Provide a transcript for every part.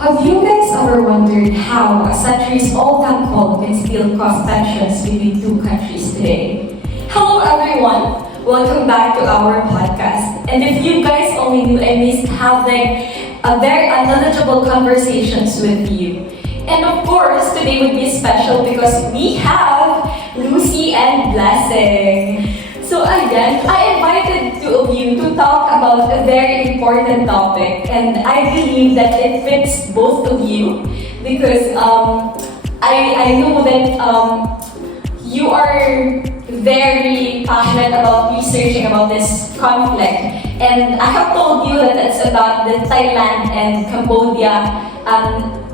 Have you guys ever wondered how a centuries-old temple can still cause tensions between two countries today? Hello everyone! Welcome back to our podcast. And if you guys only knew, I missed having a very knowledgeable conversations with you. And of course, today would be special because we have Lucy and Blessing. So again, I invited two of you to talk about a very important topic, and I believe that it fits both of you because I know that you are very passionate about researching about this conflict, and I have told you that it's about the Thailand and Cambodia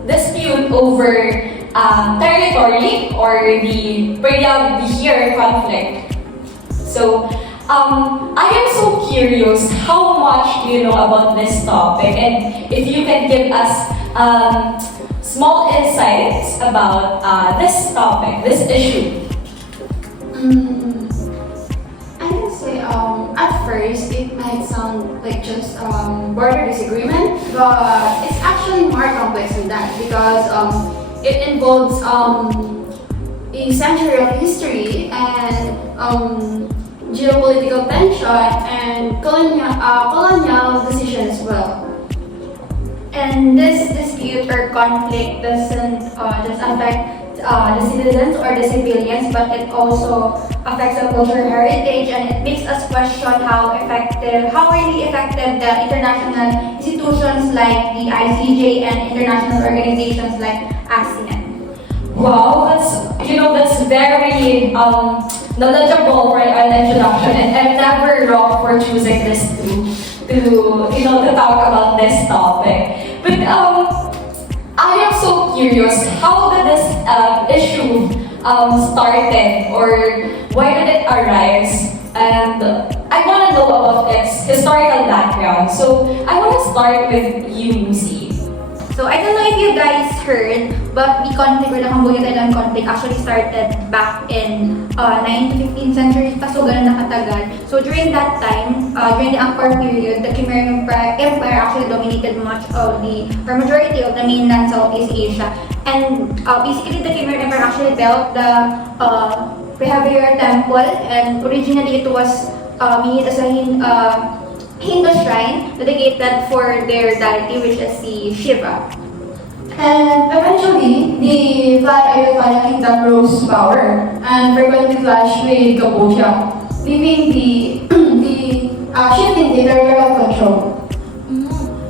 dispute over territory or the Praya-Bihir conflict. So, I am so curious how much do you know about this topic, and if you can give us small insights about this topic, this issue. I can say at first it might sound like just border disagreement, but it's actually more complex than that because it involves a century of history and geopolitical tension and colonial decision as well. And this dispute or conflict doesn't just affect the citizens or the civilians, but it also affects the cultural heritage, and it makes us question how really effective the international institutions like the ICJ and international organizations like ASEAN. Wow, that's very knowledgeable for an introduction, and I'm never wrong for choosing this to talk about this topic. But I am so curious, how did this issue started, or why did it arise? And I want to know about its historical background. So I want to start with you, Lucy. So I don't know if you guys heard, but the conflict or the Cambodia-Thailand conflict actually started back in 9th to 15th century, so ganun nakatagal. So during that time, during the Angkor period, the Khmer Empire actually dominated much of majority of the mainland Southeast Asia. And basically the Khmer Empire actually built the Praya-Bihir temple, and originally it was made as a Hindu shrine dedicated for their deity, which is the Shiva. And eventually, the Flat Ayutthaya Kingdom rose to power and frequently clashed with Cambodia, leaving the shift in territorial control.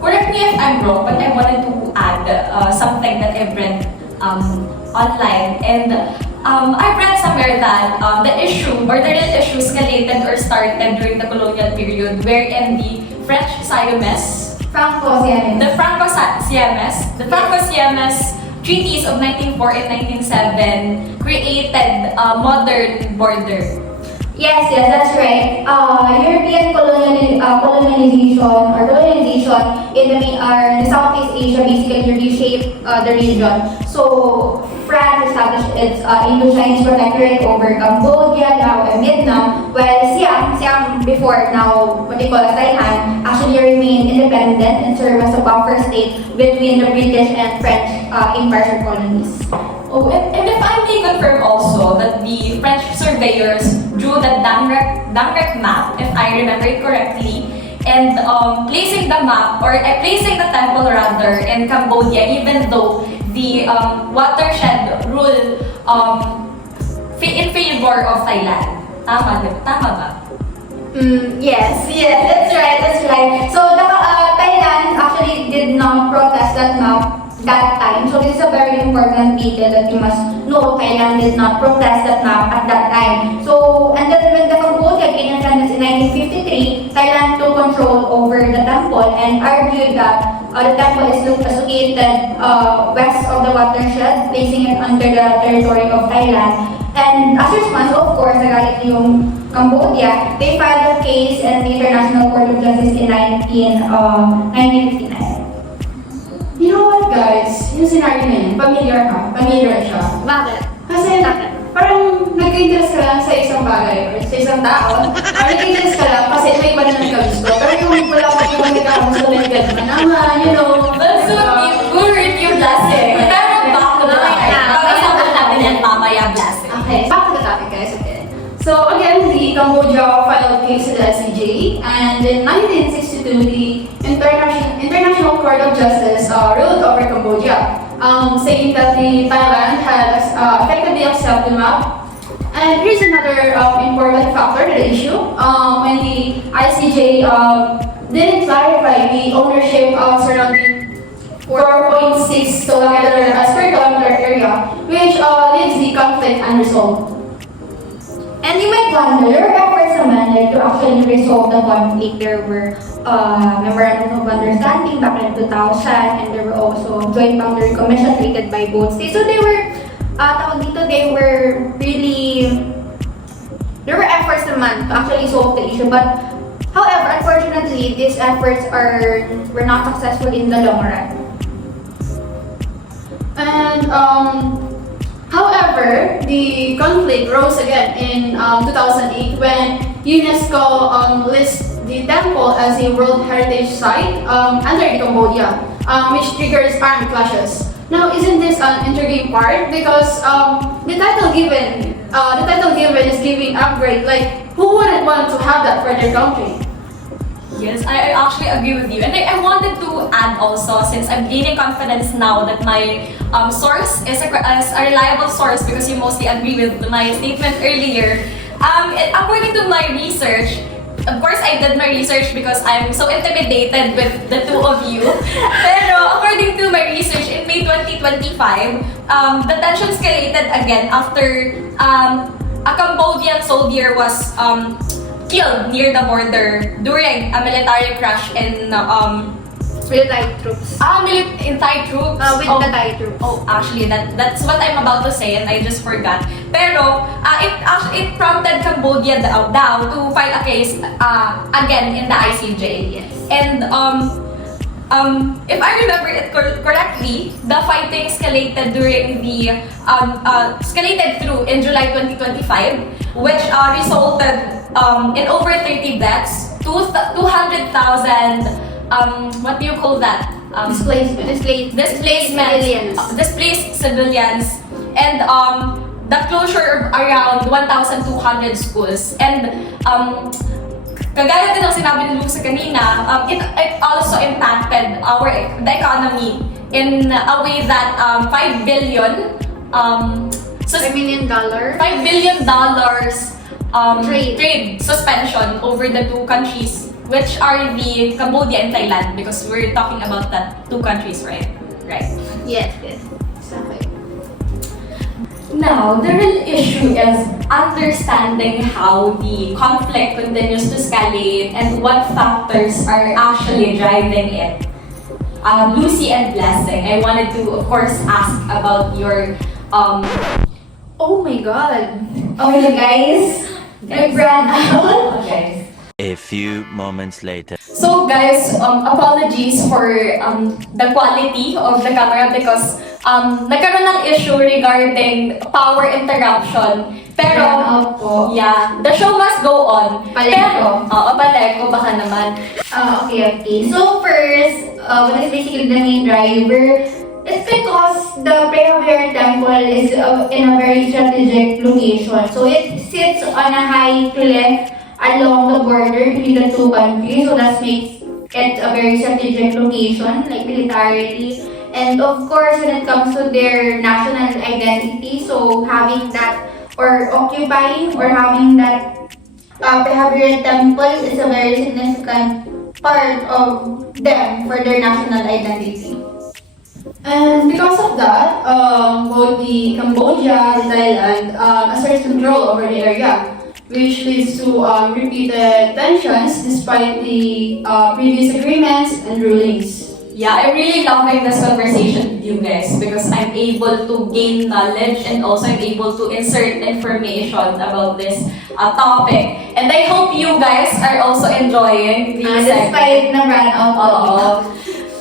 Correct me if I'm wrong, but I wanted to add something that I've read online. And I've read somewhere that the real issue escalated or started during the colonial period, wherein the French-Siamese, the Franco-Siamese treaties of 1904 and 1907 created a modern border. Yes, that's right. European colonization in the Southeast Asia basically reshaped the region. So France established its Indo-Chinese protectorate over Cambodia, Laos, and Vietnam, while Siam before, now what they call as Thailand, actually remained independent and served as a buffer state between the British and French empire colonies. Oh, and if I may confirm also that the French surveyors drew the Dangrek map, if I remember it correctly, and placing the temple rather in Cambodia, even though the watershed rule in favor of Thailand. Tama ba? Yes, that's right. So Thailand actually did not protest that map that time. So this is a very important detail that you must know. Thailand did not protest that map at that time. So, and then when the Cambodia gained independence in 1953, Thailand took control over the temple and argued that the temple is located west of the watershed, placing it under the territory of Thailand. And as a response, of course, nagalit yung Cambodia. They filed a case in the International Court of Justice in 1959. You know what, guys? Yung scenario na yun, familiar siya. Bakit? Kasi parang nag-interest ka lang sa isang bagay or sa isang tao, or nag-interest ka lang kasi may iba na nagkagusto. Pero yung wala pa yung nagkakagusto na yung naman, That's so deep. Cambodia filed a case to the ICJ, and in 1962, the International Court of Justice ruled over Cambodia, saying that the Thailand had effectively accepted the map. And here's another important factor to the issue. When the ICJ didn't clarify the ownership surrounding 4.6 square kilometer area, which leaves the conflict unresolved. And you might wonder, there were efforts naman like to actually resolve the conflict. There were memorandum of understanding back in 2000, and there were also joint boundary commission created by both states. So they were, there were efforts naman to actually solve the issue. But however, unfortunately, these efforts were not successful in the long run. And however, the conflict rose again in 2008 when UNESCO lists the temple as a World Heritage Site under Cambodia, which triggers armed clashes. Now, isn't this an intriguing part? Because the title given is giving upgrade. Like, who wouldn't want to have that for their country? Yes, I actually agree with you. And I wanted to add also, since I'm gaining confidence now that my source is a reliable source, because you mostly agree with my statement earlier. According to my research, of course I did my research because I'm so intimidated with the two of you. Pero according to my research, in May 2025, the tension escalated again after a Cambodian soldier was killed near the border during a military crash in With Thai troops. in Thai troops. With the Thai troops. Oh, actually, that's what I'm about to say, and I just forgot. Pero it prompted Cambodia daw to file a case again in the ICJ. Yes. And if I remember it correctly, the fighting escalated through in July 2025, which resulted in over 30 deaths, 200,000 what do you call that? Displaced civilians, and the closure of around 1,200 schools. And kagaya din ng sinabi ni Lucy kanina, it also impacted the economy in a way that $5 billion $5 million. $5 billion trade suspension over the two countries, which are the Cambodia and Thailand, because we're talking about that two countries, right? Right. Yes, exactly. Now, the real issue is understanding how the conflict continues to escalate and what factors are actually driving it. Lucy and Blessing, I wanted to, of course, ask about your Oh my god. Okay, guys. I ran out. Okay. A few moments later. So guys, apologies for the quality of the camera because nagkaroon ng issue regarding power interruption. Pero, yeah, the show must go on. Paleko. Paleko, baka naman. Okay. So first, what is basically the main driver? It's because the Prehavier Temple is in a very strategic location. So it sits on a high cliff along the border between the two countries. So that makes it a very strategic location, like militarily. And of course, when it comes to their national identity, so having that or occupying or having that Prehavier Temple is a very significant part of them for their national identity. And because of that, both the Cambodia and Thailand assert control over the area, which leads to repeated tensions despite the previous agreements and rulings. Yeah, I'm really loving this conversation with you guys because I'm able to gain knowledge and also I'm able to insert information about this topic. And I hope you guys are also enjoying this Despite na run out of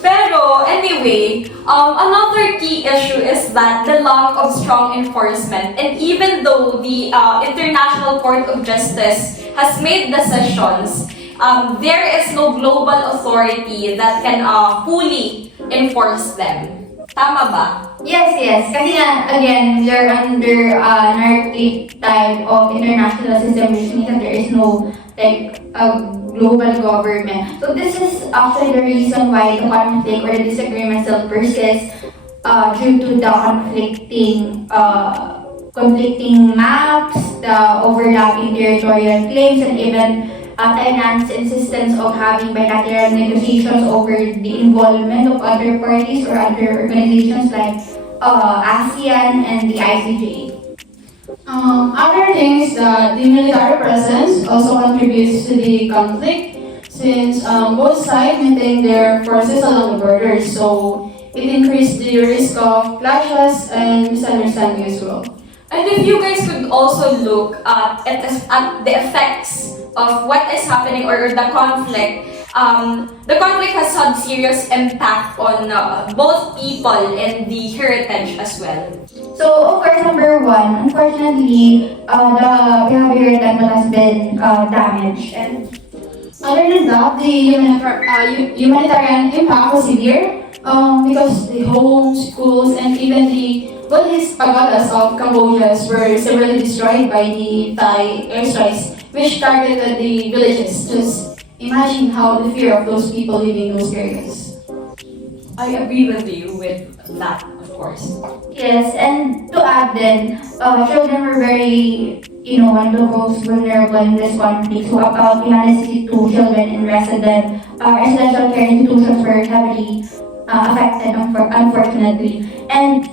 Pero anyway, another key issue is that the lack of strong enforcement. And even though the International Court of Justice has made decisions, there is no global authority that can fully enforce them. Tama ba? Yes, yes. Kasi nga, again, we are under an archaic type of international system which means that there is no like a global government. So this is actually the reason why the conflict or the disagreement still persists due to the conflicting maps, the overlapping territorial claims, and even Thailand's insistence of having bilateral negotiations over the involvement of other parties or other organizations like ASEAN and the ICJ. Other things that the military presence also contributes to the conflict since both sides maintain their forces along the borders, so it increased the risk of clashes and misunderstanding as well. And if you guys could also look at the effects of what is happening or the conflict has had serious impact on both people and the heritage as well. So, of course, number one, unfortunately, the behavior temple has been damaged. And Other than that, the humanitarian impact was severe because the homes, schools, and even the Buddhist pagodas of Cambodia were severely destroyed by the Thai airstrikes, which targeted the villages. Just imagine how the fear of those people living in those areas. I agree with you with that, of course. yes, and to add then, children were very, one of the most vulnerable in this conflict. So about 362 children in residential care institutions were heavily affected, unfortunately. And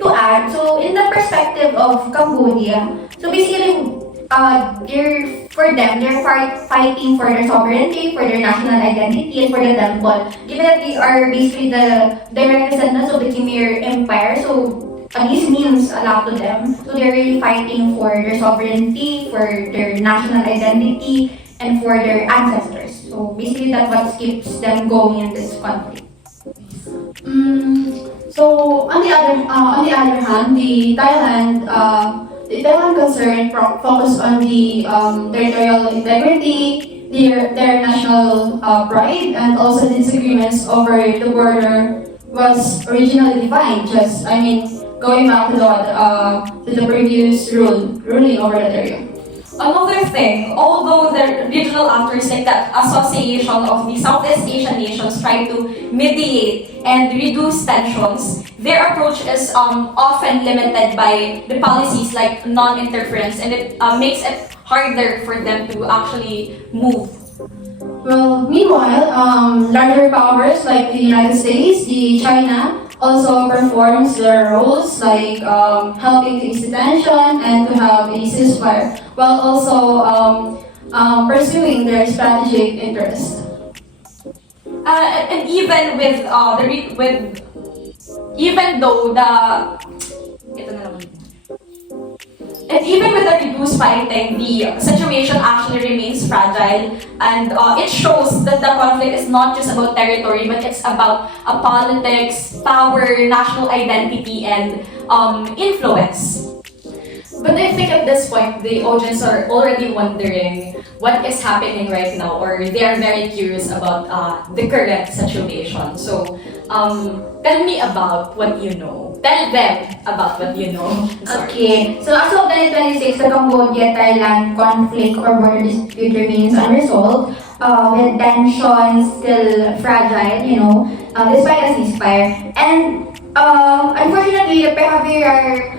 to add, so in the perspective of Cambodia, so basically, they're fighting for their sovereignty, for their national identity, and for the temple. Given that they are basically the direct descendants of the Khmer Empire, so this means a lot to them. So they're really fighting for their sovereignty, for their national identity, and for their ancestors. So basically, that's what keeps them going in this conflict. So on the other hand, the Thailand concern focused on the territorial integrity, their national pride, and also disagreements over the border was originally defined. Going back to the previous ruling over that area. Another thing, although the regional actors like the Association of the Southeast Asian Nations try to mediate and reduce tensions, their approach is often limited by the policies like non-interference, and it makes it harder for them to actually move. Well, meanwhile, larger powers like the United States, China, also performs their roles like helping to ease the tension and to have a ceasefire, while also pursuing their strategic interests. And even with even though ito na naman. And even with the reduced fighting, the situation actually remains fragile, and it shows that the conflict is not just about territory, but it's about politics, power, national identity, and influence. But I think at this point, the audience are already wondering what is happening right now, or they are very curious about the current situation. So, tell me about what you know. Tell them about what you know. Sorry. Okay, so as of 2026, the Cambodia-Thailand conflict or border dispute remains unresolved, with tensions still fragile, despite a ceasefire. And unfortunately, the behavior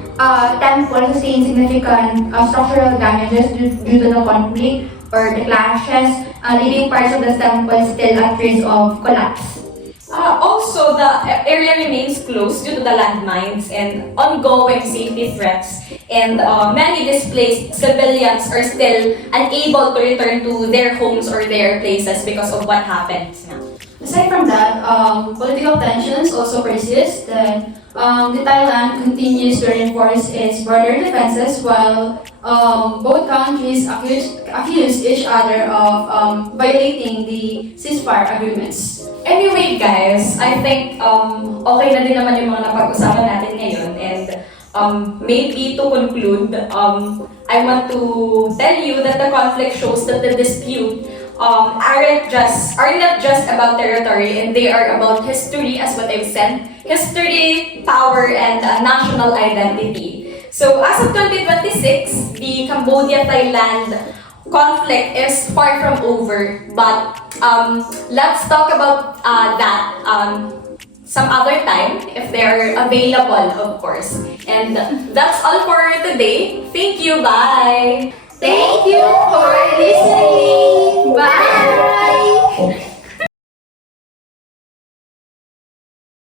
temple sustained significant structural damages due to the conflict or the clashes, leaving parts of the temple still at risk of collapse. Also, the area remains closed due to the landmines and ongoing safety threats, and many displaced civilians are still unable to return to their homes or their places because of what happened. Aside from that, political tensions also persist. The Thailand continues to reinforce its border defenses while both countries accuse each other of violating the ceasefire agreements. Anyway guys, I think okay na din naman yung mga napag-usapan natin ngayon, and maybe to conclude, I want to tell you that the conflict shows that the dispute are not just about territory, and they are about history, as what I've said, history, power, and national identity. So as of 2026, the Cambodia-Thailand conflict is far from over, but let's talk about that some other time if they're available, of course. And that's all for today. Thank you. Bye. Thank you for listening. Bye!